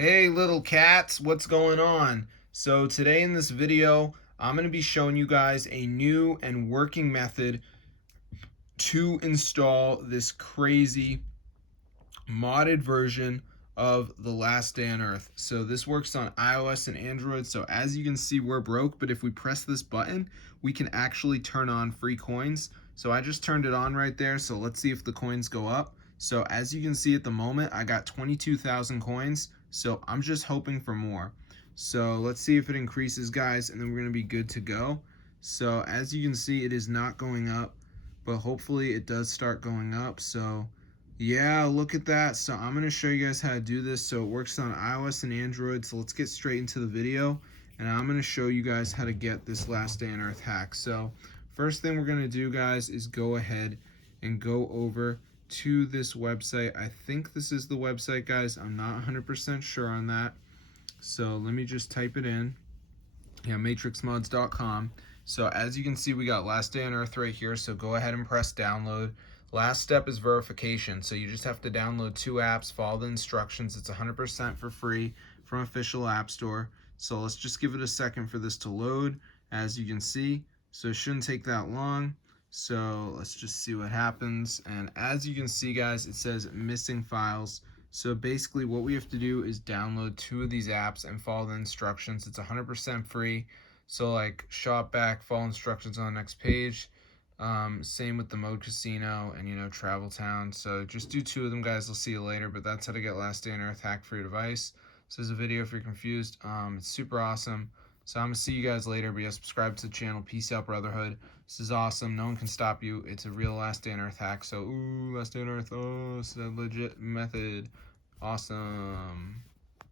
Hey little cats, what's going on? So today in this video, I'm going to be showing you guys a new and working method to install this crazy modded version of The Last Day on Earth. So this works on iOS and Android. So as you can see, we're broke, but if we press this button, we can actually turn on free coins. So I just turned it on right there. So let's see if the coins go up. So as you can see at the moment, I got 22,000 coins. So I'm just hoping for more. So let's see if it increases, guys, and then we're going to be good to go. So as you can see, it is not going up, but hopefully it does start going up. So yeah, look at that. So I'm going to show you guys how to do this. So it works on iOS and Android. So let's get straight into the video. And I'm going to show you guys how to get this Last Day on Earth hack. So first thing we're going to do, guys, is go ahead and go over to this website. I think this is the website, guys. I'm not 100% sure on that. So let me just type it in. Yeah, matrixmods.com. So as you can see, we got Last Day on Earth right here. So go ahead and press download. Last step is verification. So you just have to download 2 apps, follow the instructions. It's 100% for free from official app store. So let's just give it a second for this to load, as you can see. So it shouldn't take that long. So let's just see what happens. And as you can see, guys, it says missing files. So basically what we have to do is download 2 of these apps and follow the instructions. It's 100% free. So like shop back, follow instructions on the next page. Same with the mode casino and travel town. So just do 2 of them, guys. I'll see you later. But that's how to get Last Day on Earth hack for your device. This is a video if you're confused. It's super awesome. So I'm gonna see you guys later. But yeah, subscribe to the channel. Peace out, brotherhood. This is awesome. No one can stop you. It's a real Last Day on Earth hack. So ooh, Last Day on Earth. Oh, it's a legit method. Awesome.